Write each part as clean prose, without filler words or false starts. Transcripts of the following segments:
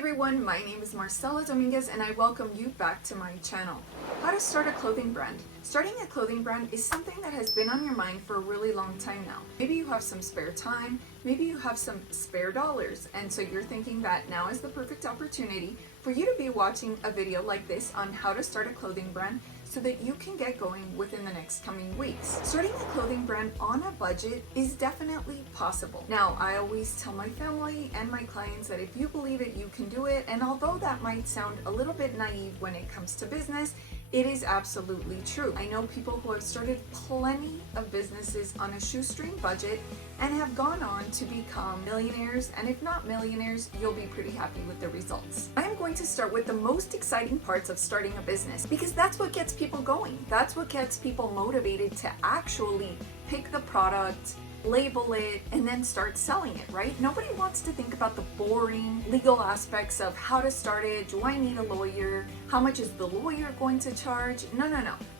everyone, my name is Marcella Dominguez and I welcome you back to my channel. How to start a clothing brand. Starting a clothing brand is something that has been on your mind for a really long time now. Maybe you have some spare time, maybe you have some spare dollars, and so you're thinking that now is the perfect opportunity for you to be watching a video like this on how to start a clothing brand so that you can get going within the next coming weeks. Starting a clothing brand on a budget is definitely possible. Now, I always tell my family and my clients that if you believe it, you can do it. And although that might sound a little bit naive when it comes to business, it is absolutely true. I know people who have started plenty of businesses on a shoestring budget and have gone on to become millionaires, and if not millionaires, you'll be pretty happy with the results. I am going to start with the most exciting parts of starting a business because that's what gets people going. That's what gets people motivated to actually pick the product, label it, and then start selling it, right? Nobody wants to think about the boring legal aspects of how to start it. Do I need a lawyer? How much is the lawyer going to charge? No.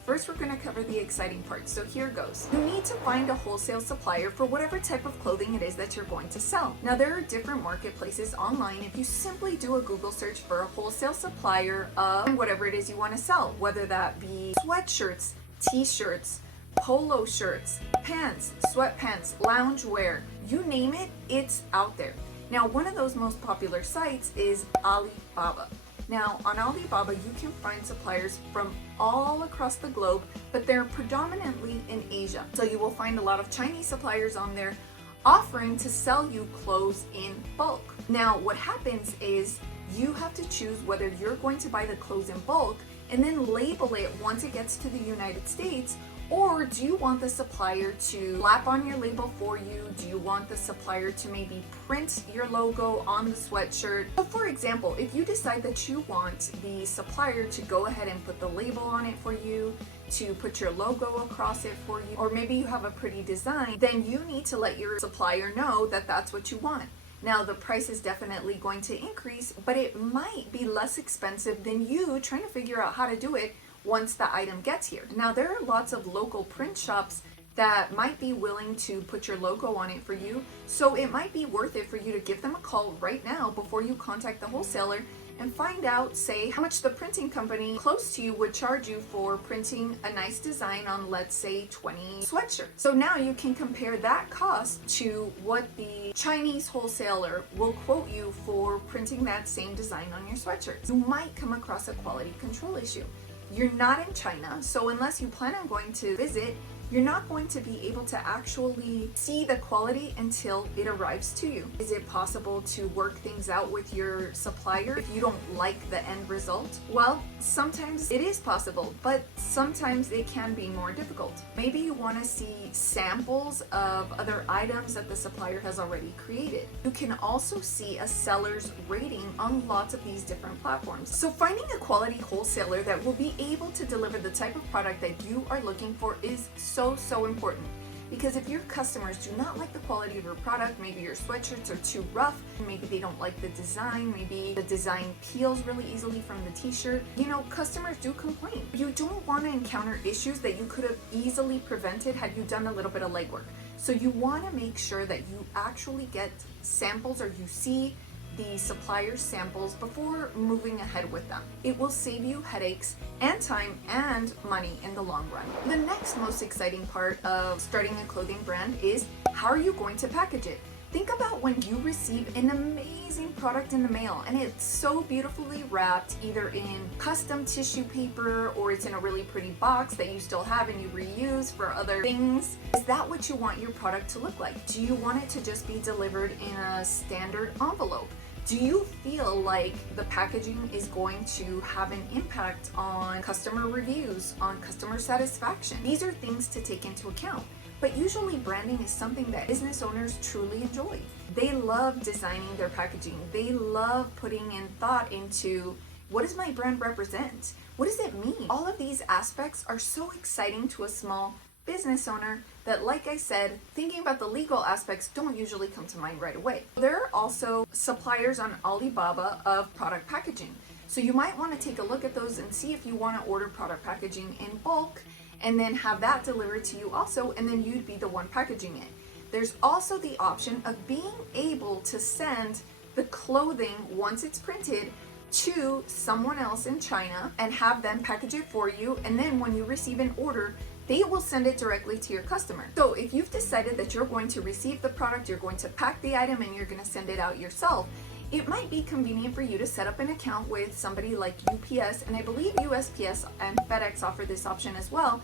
First, we're going to cover the exciting parts. So here goes. You need to find a wholesale supplier for whatever type of clothing it is that you're going to sell. Now, there are different marketplaces online. If you simply do a Google search for a wholesale supplier of whatever it is you want to sell, whether that be sweatshirts, t-shirts, polo shirts, pants, sweatpants, loungewear, you name it, it's out there. Now, one of those most popular sites is Alibaba. Now, on Alibaba, you can find suppliers from all across the globe, but they're predominantly in Asia. So you will find a lot of Chinese suppliers on there offering to sell you clothes in bulk. Now, what happens is you have to choose whether you're going to buy the clothes in bulk and then label it once it gets to the United States, or do you want the supplier to slap on your label for you? Do you want the supplier to maybe print your logo on the sweatshirt? So for example, if you decide that you want the supplier to go ahead and put the label on it for you, to put your logo across it for you, or maybe you have a pretty design, then you need to let your supplier know that that's what you want. Now, the price is definitely going to increase, but it might be less expensive than you trying to figure out how to do it once the item gets here. Now, there are lots of local print shops that might be willing to put your logo on it for you, so it might be worth it for you to give them a call right now before you contact the wholesaler and find out, say, how much the printing company close to you would charge you for printing a nice design on, let's say, 20 sweatshirts. So now you can compare that cost to what the Chinese wholesaler will quote you for printing that same design on your sweatshirts. You might come across a quality control issue. You're not in China, so unless you plan on going to visit, you're not going to be able to actually see the quality until it arrives to you. Is it possible to work things out with your supplier if you don't like the end result? Well, sometimes it is possible, but sometimes it can be more difficult. Maybe you want to see samples of other items that the supplier has already created. You can also see a seller's rating on lots of these different platforms. So finding a quality wholesaler that will be able to deliver the type of product that you are looking for is so important, because if your customers do not like the quality of your product, maybe your sweatshirts are too rough, maybe they don't like the design, maybe the design peels really easily from the t-shirt, customers do complain. You don't want to encounter issues that you could have easily prevented had you done a little bit of legwork. So you want to make sure that you actually get samples, or you see the supplier's samples before moving ahead with them. It will save you headaches and time and money in the long run. The next most exciting part of starting a clothing brand is how are you going to package it? Think about when you receive an amazing product in the mail and it's so beautifully wrapped, either in custom tissue paper or it's in a really pretty box that you still have and you reuse for other things. Is that what you want your product to look like? Do you want it to just be delivered in a standard envelope? Do you feel like the packaging is going to have an impact on customer reviews, on customer satisfaction? These are things to take into account. But usually branding is something that business owners truly enjoy. They love designing their packaging. They love putting in thought into, what does my brand represent? What does it mean? All of these aspects are so exciting to a small business owner that, like I said, thinking about the legal aspects don't usually come to mind right away. There are also suppliers on Alibaba of product packaging. So you might want to take a look at those and see if you want to order product packaging in bulk and then have that delivered to you also, and then you'd be the one packaging it. There's also the option of being able to send the clothing once it's printed to someone else in China and have them package it for you, and then when you receive an order, they will send it directly to your customer. So if you've decided that you're going to receive the product, you're going to pack the item, and you're going to send it out yourself, it might be convenient for you to set up an account with somebody like UPS, and I believe USPS and FedEx offer this option as well,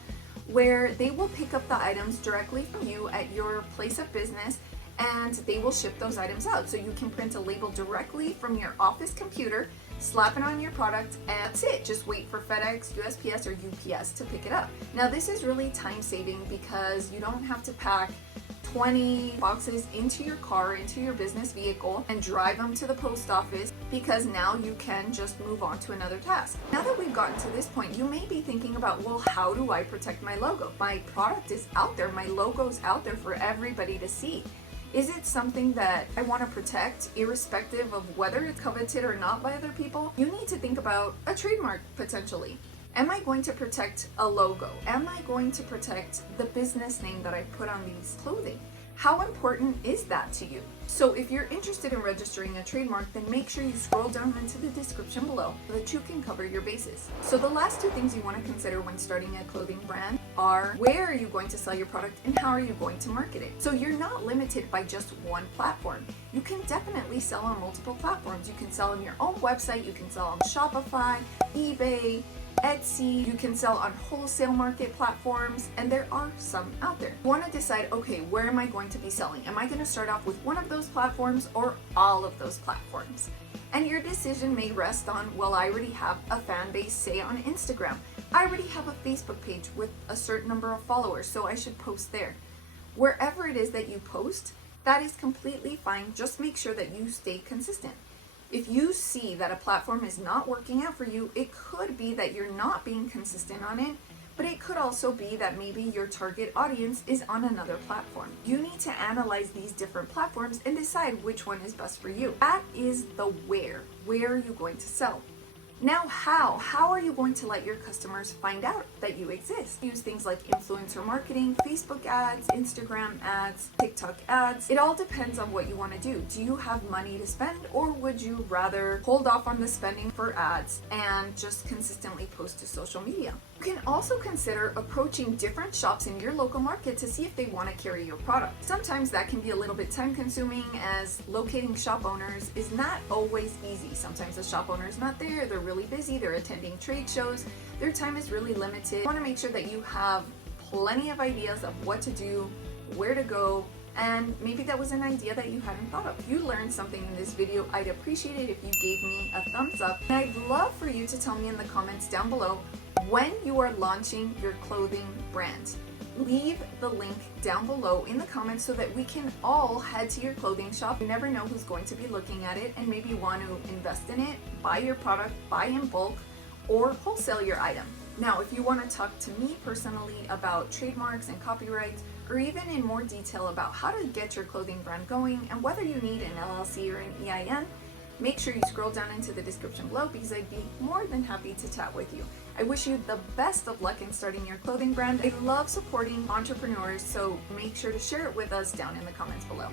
where they will pick up the items directly from you at your place of business, and they will ship those items out. So you can print a label directly from your office computer, slap it on your product, and that's it. Just wait for FedEx, USPS, or UPS to pick it up. Now this is really time saving because you don't have to pack 20 boxes into your car, into your business vehicle, and drive them to the post office, because now you can just move on to another task. Now that we've gotten to this point, you may be thinking about, well, how do I protect my logo? My product is out there, my logo's out there for everybody to see. Is it something that I want to protect irrespective of whether it's coveted or not by other people? You need to think about a trademark potentially. Am I going to protect a logo? Am I going to protect the business name that I put on these clothing? How important is that to you? So if you're interested in registering a trademark, then make sure you scroll down into the description below so that you can cover your bases. So the last two things you want to consider when starting a clothing brand are, where are you going to sell your product and how are you going to market it? So you're not limited by just one platform. You can definitely sell on multiple platforms. You can sell on your own website, you can sell on Shopify, eBay, Etsy, you can sell on wholesale market platforms, and there are some out there. You want to decide, okay, where am I going to be selling? Am I going to start off with one of those platforms or all of those platforms? And your decision may rest on, well, I already have a fan base, say on Instagram. I already have a Facebook page with a certain number of followers, so I should post there. Wherever it is that you post, that is completely fine. Just make sure that you stay consistent. If you see that a platform is not working out for you, it could be that you're not being consistent on it, but it could also be that maybe your target audience is on another platform. You need to analyze these different platforms and decide which one is best for you. That is the where. Where are you going to sell? Now how? How are you going to let your customers find out that you exist? Use things like influencer marketing, Facebook ads, Instagram ads, TikTok ads. It all depends on what you want to do. Do you have money to spend, or would you rather hold off on the spending for ads and just consistently post to social media? You can also consider approaching different shops in your local market to see if they want to carry your product. Sometimes that can be a little bit time consuming, as locating shop owners is not always easy. Sometimes the shop owner is not there, they're really busy, they're attending trade shows, their time is really limited. You want to make sure that you have plenty of ideas of what to do, where to go, and maybe that was an idea that you hadn't thought of. If you learned something in this video, I'd appreciate it if you gave me a thumbs up, and I'd love for you to tell me in the comments down below when you are launching your clothing brand. Leave the link down below in the comments so that we can all head to your clothing shop. You never know who's going to be looking at it and maybe want to invest in it, buy your product, buy in bulk, or wholesale your item. Now, if you want to talk to me personally about trademarks and copyrights, or even in more detail about how to get your clothing brand going and whether you need an LLC or an EIN, make sure you scroll down into the description below, because I'd be more than happy to chat with you. I wish you the best of luck in starting your clothing brand. I love supporting entrepreneurs, so make sure to share it with us down in the comments below.